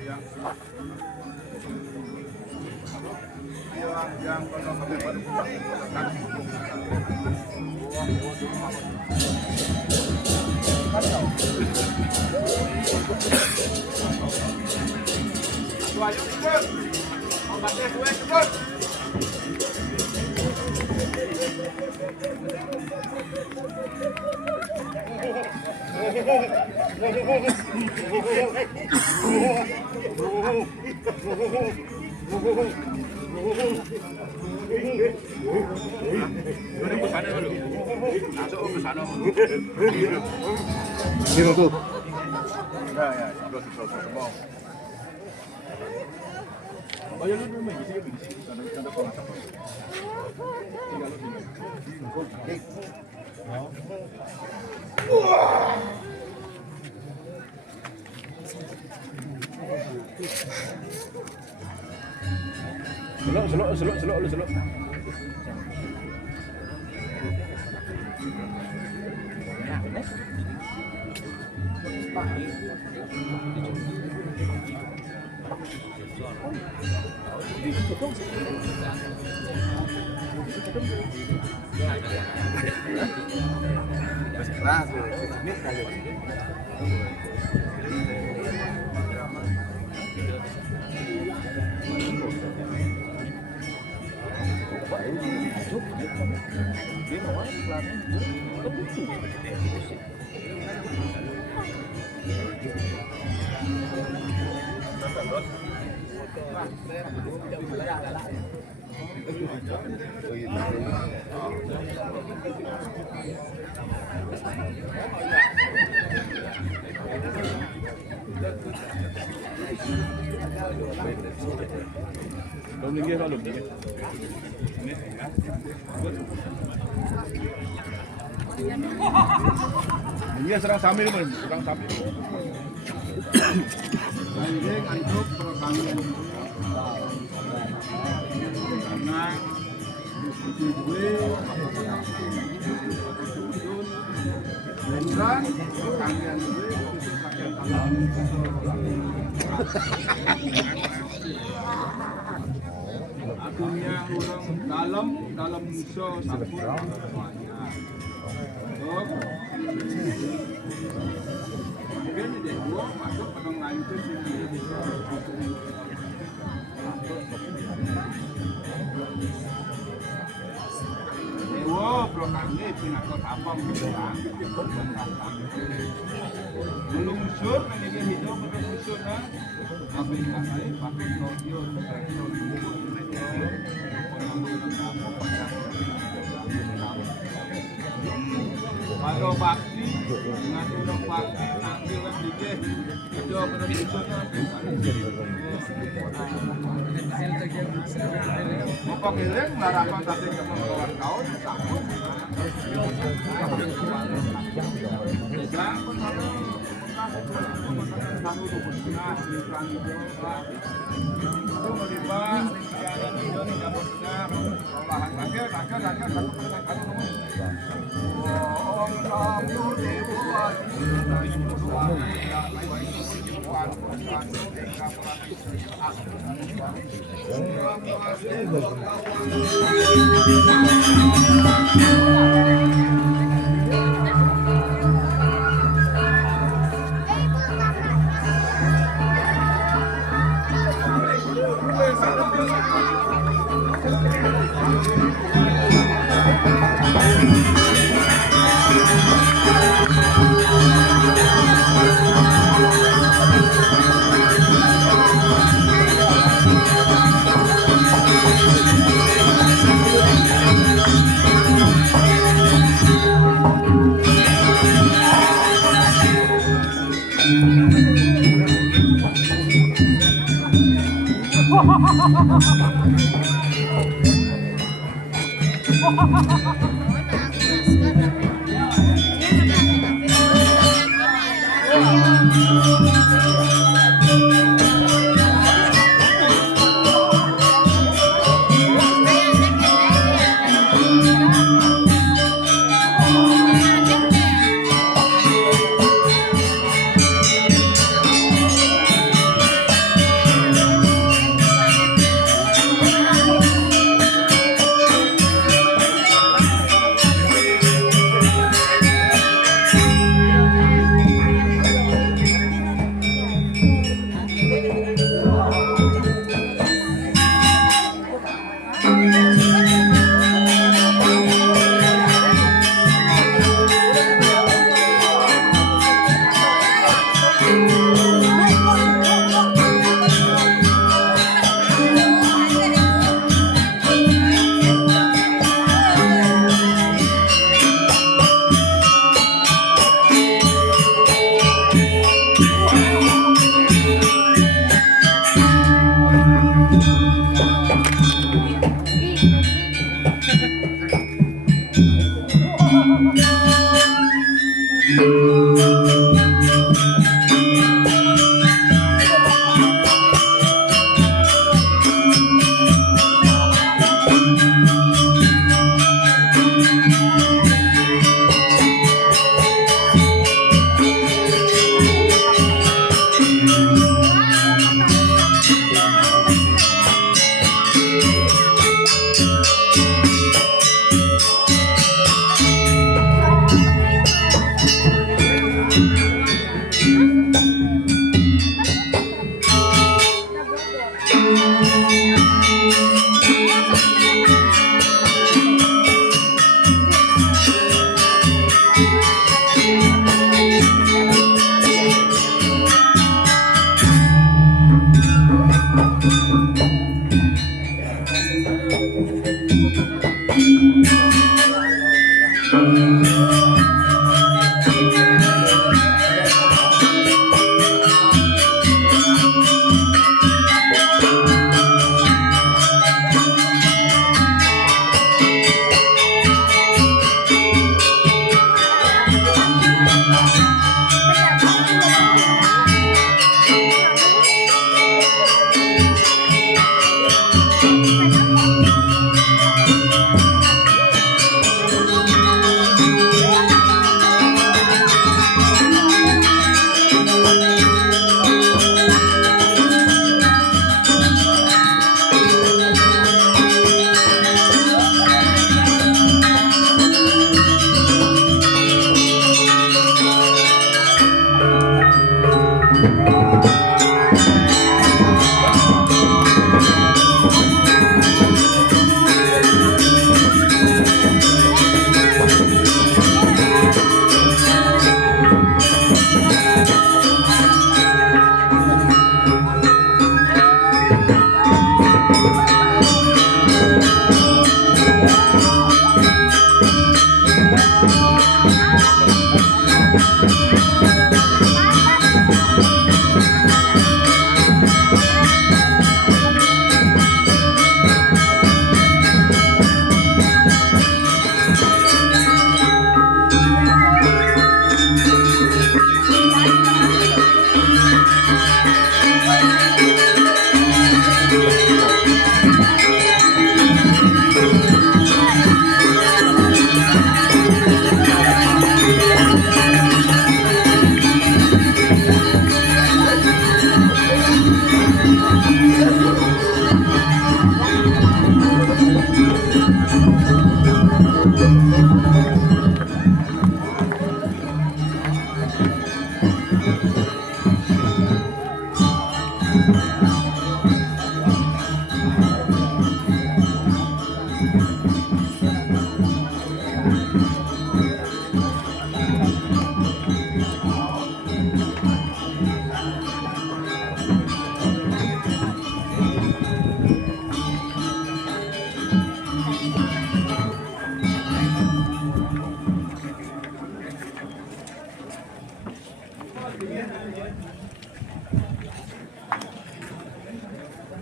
yang kalau pakai baru kan ayo ikut obatnya gue ikut Sino tuh? Ya, terus semua. Oh ya lu dulu main di sini ada kolam. Tinggal lu tinggal. Selok. Ini serang sambil serang sambil. Anjing antuk perkangan. Karena gue Lendran perkangan gue pakai tangan. Akhirnya orang dalam musuh satu semuanya. Mungkin dia dua masuk penong lain itu sini. Dewa blokangnya pindah ke tapang bilang belum unsur ini hidup belum unsur nah tapi kasih pakai audio kalau bakti dengan orang bakti nanti orang dikit itu belum unsur apa kalian larapan tadi kawan kawan takut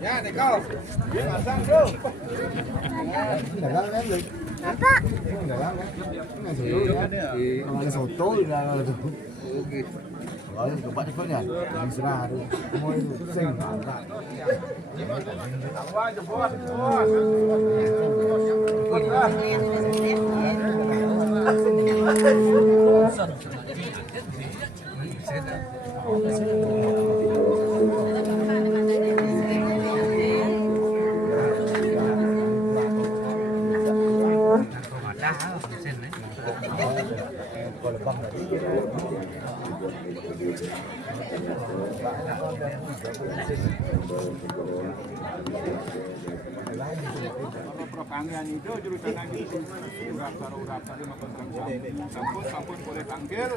Ya, Neko. Pasang, Bro. Dagang kan, Lik? Bapak. Dagang kan? Nggak seru ya. Kalau ada soto, udah tuh. Oke. Kalau itu Pak Cepet ya, yang serah tuh. Mau itu sing mantap. Aku aja, Bos. Bos. Kangen itu jurusan lagi urat tadi makan sampun boleh tangkir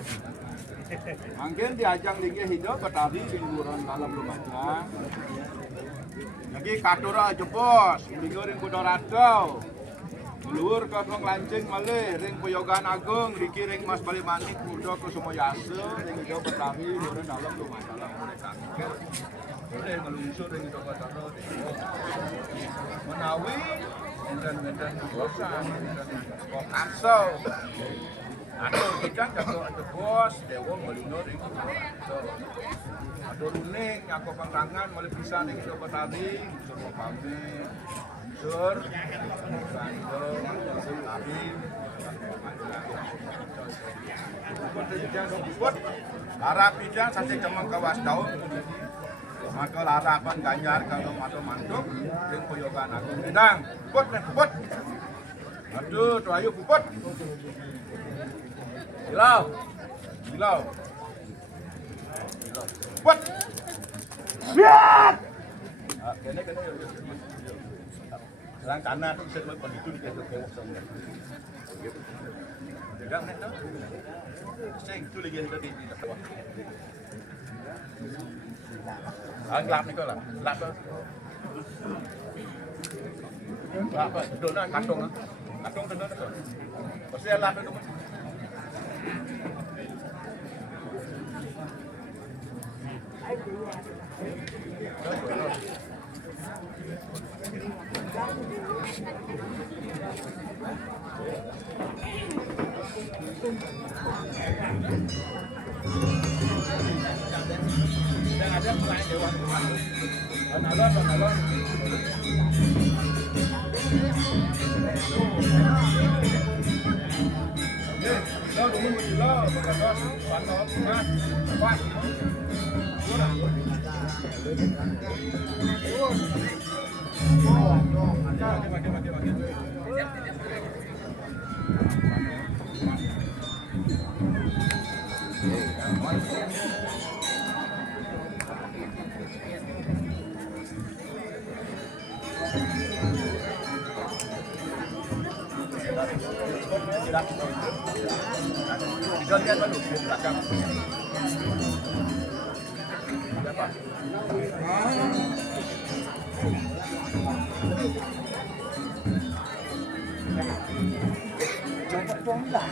mungkin diajang liga hijau petani singguran dalam lumajang lagi katura jepos linggurin kudorato luhur ke Kong Lancing malih ring Peyogan Agung Riki ring Mas Bali Manik Muda ke Sumoyase ring hijau petani luhurin dalam lumajang boleh tangkir boleh ngelusur ring hijau petani Menawi dan bosan kok arso Aduh, kita jatuh bos, dewa melino ring aduh luning, aku pangrangan, mulai bisa nih kita petani, semua kami, sur, sando, tadi, buat arah pijang sate cemang kawas daun, maka larapan ganjar kalau matu mantuk, yang poyogan aku sedang, buat, aduh, tuh ayo buat. Gilau. Buat. Lihat. Kene. Selang kanan tuh bisa buat itu di itu kewok sama. Pegang nek tuh. Sing tu lagi ada di bawah. Lap ni kau lah. Lap tu. Lap tu nak kantong ah. Kantong tu nak tu. Pasal lap tu. Dan ada pelayan dewan kemarin. Alon. Lo dulu lo, bagus, pantau, mas, pas, Kita lihat dulu belakang. Siapa? Jangan tuang lah.